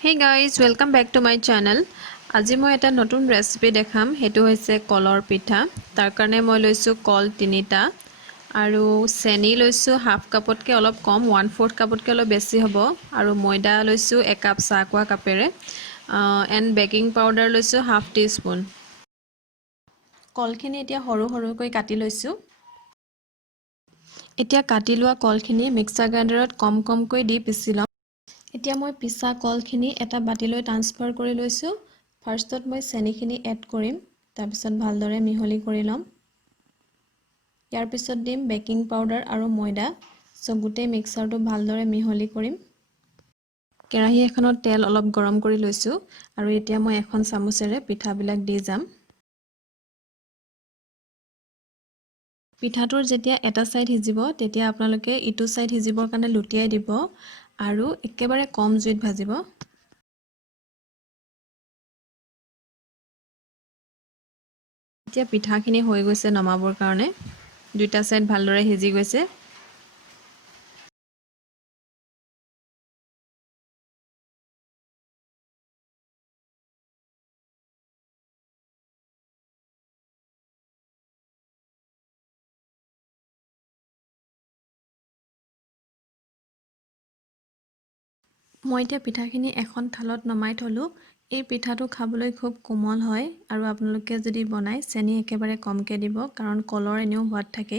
Hey guys, welcome back to my channel. আজি মই এটা নতুন ৰেচিপি দেখাম হেতু হৈছে কলৰ পিঠা তাৰ কাৰণে মই লৈছো কল 3টা আৰু চেনি লৈছো হাফ কাপতকৈ অলপ কম 1/4 কাপতকৈ অলপ বেছি হ'ব আৰু ময়দা লৈছো 1 কাপ চাহ কোৱা কাপেৰে এণ্ড বেকিং পাউডাৰ লৈছো হাফ টিস্পুন কলখিনি এতিয়া সৰু সৰুকৈ কাটি লৈছো এতিয়া কাটি লোৱা কলখিনি মিক্সাৰ গ্ৰাইণ্ডাৰত কমকৈ দি পিছি লম এতিয়া মই পিসা কলখিনি এটা বাটিলৈ ট্ৰান্সফাৰ কৰি লৈছো ফাৰ্ষ্টত মই চেনিখিনি এড কৰিম তাৰ পিছত ভালদৰে মিহলি কৰি লম ইয়াৰ পিছত দিম বেকিং পাউডাৰ আৰু ময়দা সো গুটে মিক্সাৰটো ভালদৰে মিহলি কৰিম কেৰাহী এখনত তেল অলপ গৰম কৰি লৈছো আৰু এতিয়া মই এখন চামুচেৰে পিঠাবিলাক দি যাম পিঠাটোৰ যেতিয়া এটা সাইড হিজিব তেতিয়া আপোনালোকে ইটো সাইড হিজিবৰ কাৰণে লুটিয়াই দিব আৰু একেবাৰে কম জুইত ভাজিব এতিয়া পিঠাখিনি হৈ গৈছে নমাবৰ কাৰণে দুইটা সাইড ভালদৰে হিজি গৈছে মই এতিয়া পিঠাখিনি এখন থালত নমাই থলো এই পিঠাটো খাবলৈ খুব কোমল হয় আৰু আপোনালোকে যদি বনাই চেনি একেবাৰে কমকে দিব কাৰণ কলৰ এনেও সোৱাদ থাকে